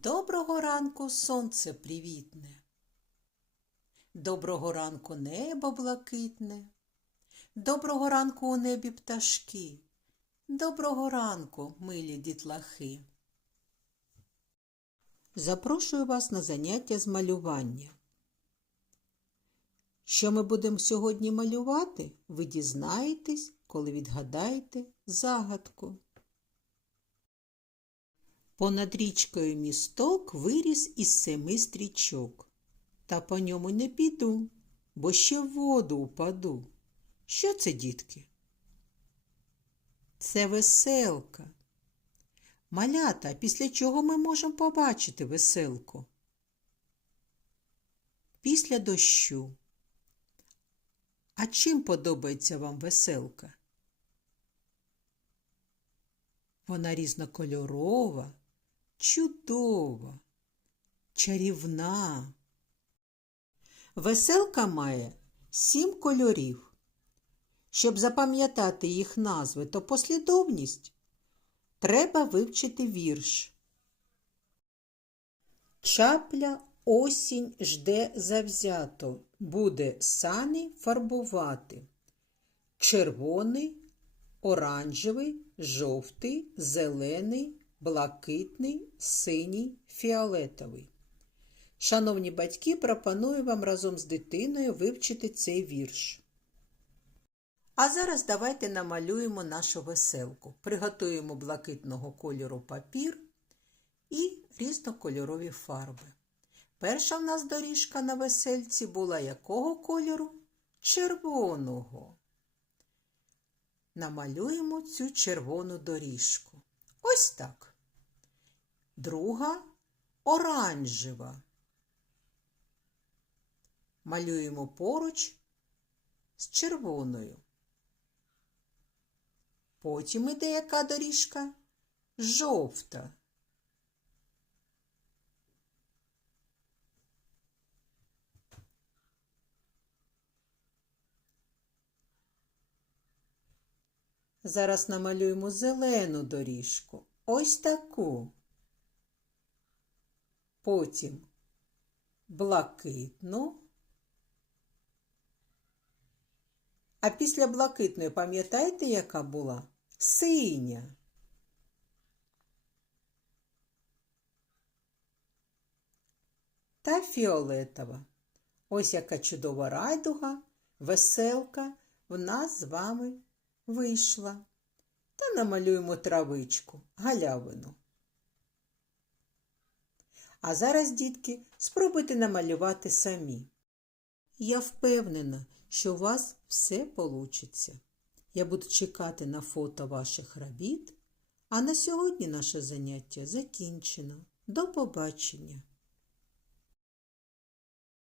Доброго ранку сонце привітне. Доброго ранку небо блакитне. Доброго ранку у небі пташки. Доброго ранку, милі дітлахи. Запрошую вас на заняття з малювання. Що ми будемо сьогодні малювати, ви дізнаєтесь, коли відгадаєте загадку. Понад річкою місток виріс із семи стрічок. Та по ньому не піду, бо ще в воду упаду. Що це, дітки? Це веселка. Малята, після чого ми можемо побачити веселку? Після дощу. А чим подобається вам веселка? Вона різнокольорова, чудова, чарівна. Веселка має сім кольорів. Щоб запам'ятати їх назви та послідовність, треба вивчити вірш. Чапля осінь жде завзято, буде сани фарбувати. Червоний, оранжевий, жовтий, зелений, блакитний, синій, фіолетовий. Шановні батьки, пропоную вам разом з дитиною вивчити цей вірш. А зараз давайте намалюємо нашу веселку. Приготуємо блакитного кольору папір і різнокольорові фарби. Перша в нас доріжка на весельці була якого кольору? Червоного. Намалюємо цю червону доріжку. Ось так. Друга оранжева. Малюємо поруч з червоною. Потім іде яка доріжка? Жовта. Зараз намалюємо зелену доріжку. Ось таку. Потім блакитну. А після блакитної пам'ятаєте, яка була? Синя. Та фіолетова. Ось яка чудова райдуга, веселка в нас з вами вийшла. Та намалюємо травичку, галявину. А зараз, дітки, спробуйте намалювати самі. Я впевнена, що у вас все получиться. Я буду чекати на фото ваших робіт, а на сьогодні наше заняття закінчено. До побачення!